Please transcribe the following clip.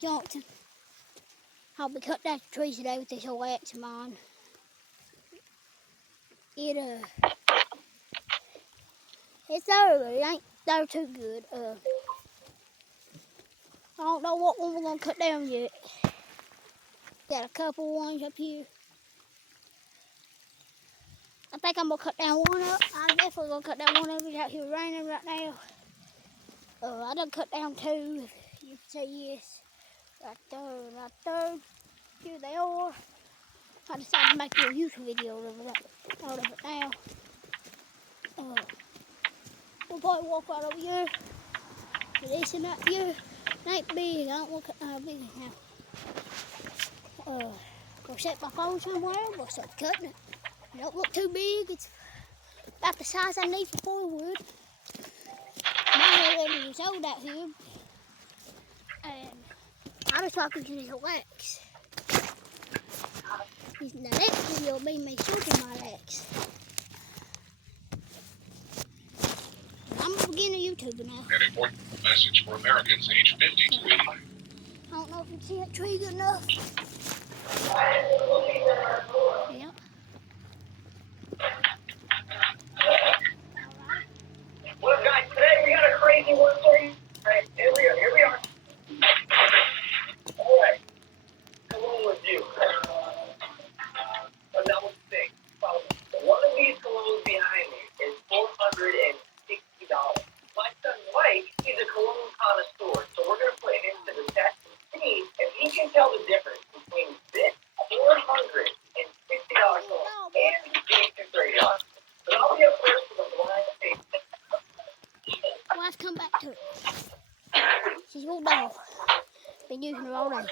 Johnson. I'll be cutting down trees today with this old axe of mine. It's there, but it ain't there too good. I don't know what one we're gonna cut down yet. Got a couple ones up here. I think I'm gonna cut down one up. I'm definitely gonna cut down one of it out here raining right now. I done cut down two. You can say yes. Right there. Here they are. I decided to make a YouTube video out of it now. We'll probably walk right over here. But this and that here. It ain't big. I don't want to cut down big now. Go set my phone somewhere. We'll start cutting it. It don't look too big. It's about the size I need for 4 wood. I'm 11 years old out here. And I was talking to this Lex. The next video will be me shooting my Lex. I'm beginning YouTube now. An important message for Americans age 50 to 85. I don't know if you can see that tree good enough. Yep. Well, guys, today we got a crazy one for you. Right, here we are. All right. Cologne review. Another thing. One of these colognes behind me is $460. My son Mike, he's a cologne connoisseur, so we're going to put him to the test and see if he can tell the difference between this $460 cologne and the $30. But I'll be up first for the blind taste. Well, let's come back to it. She's your dog. Been using her all day.